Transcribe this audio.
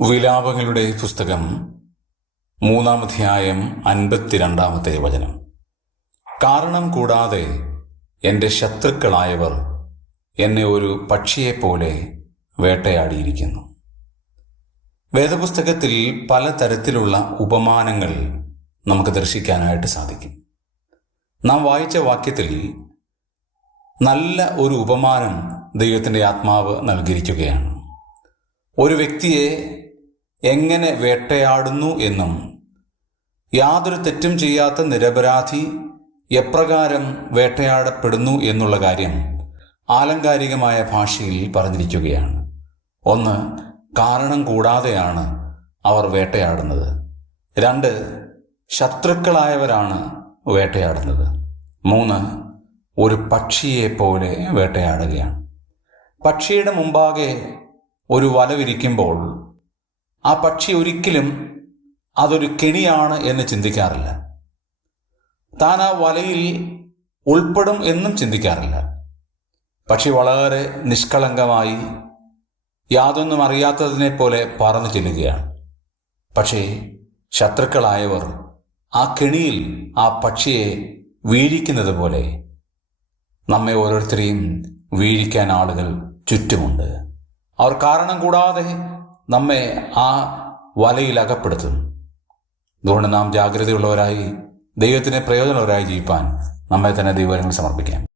വിലാപങ്ങളുടെ പുസ്തകം 3-ാം അധ്യായം 52-ാമത്തെ വചനം. കാരണം കൂടാതെ എൻ്റെ ശത്രുക്കളായവർ എന്നെ ഒരു പക്ഷിയെപ്പോലെ വേട്ടയാടിയിരിക്കുന്നു. വേദപുസ്തകത്തിൽ പലതരത്തിലുള്ള ഉപമാനങ്ങൾ നമുക്ക് ദർശിക്കാനായിട്ട് സാധിക്കും. നാം വായിച്ച വാക്യത്തിൽ നല്ല ഒരു ഉപമാനം ദൈവത്തിൻ്റെ ആത്മാവ് നൽകിയിരിക്കുകയാണ്. ഒരു വ്യക്തിയെ എങ്ങനെ വേട്ടയാടുന്നു എന്നും യാതൊരു തെറ്റും ചെയ്യാത്ത നിരപരാധി എപ്രകാരം വേട്ടയാടപ്പെടുന്നു എന്നുള്ള കാര്യം ആലങ്കാരികമായ ഭാഷയിൽ പറഞ്ഞിരിക്കുകയാണ്. ഒന്ന്, കാരണം കൂടാതെയാണ് അവർ വേട്ടയാടുന്നത്. 2, ശത്രുക്കളായവരാണ് വേട്ടയാടുന്നത്. 3, ഒരു പക്ഷിയെപ്പോലെ വേട്ടയാടുകയാണ്. പക്ഷിയുടെ മുമ്പാകെ ഒരു വല വിരിക്കുമ്പോൾ ആ പക്ഷി ഒരിക്കലും അതൊരു കെണിയാണ് എന്ന് ചിന്തിക്കാറില്ല. താൻ ആ വലയിൽ ഉൾപ്പെടും എന്നും ചിന്തിക്കാറില്ല. പക്ഷി വളരെ നിഷ്കളങ്കമായി യാതൊന്നും അറിയാത്തതിനെ പോലെ പറന്നു ചെല്ലുകയാണ്. പക്ഷേ ശത്രുക്കളായവർ ആ കെണിയിൽ ആ പക്ഷിയെ വീഴിക്കുന്നത് പോലെ നമ്മെ ഓരോരുത്തരെയും വീഴിക്കാൻ ആളുകൾ ചുറ്റുമുണ്ട്. അവർ കാരണം കൂടാതെ നമ്മെ ആ വലയിൽ അകപ്പെടുത്തും. അതുകൊണ്ട് നാം ജാഗ്രതയുള്ളവരായി ദൈവത്തിന് പ്രയോജനമുള്ളവരായി ജീവിപ്പാൻ നമ്മെ തന്നെ ദൈവത്തിൽ സമർപ്പിക്കാം.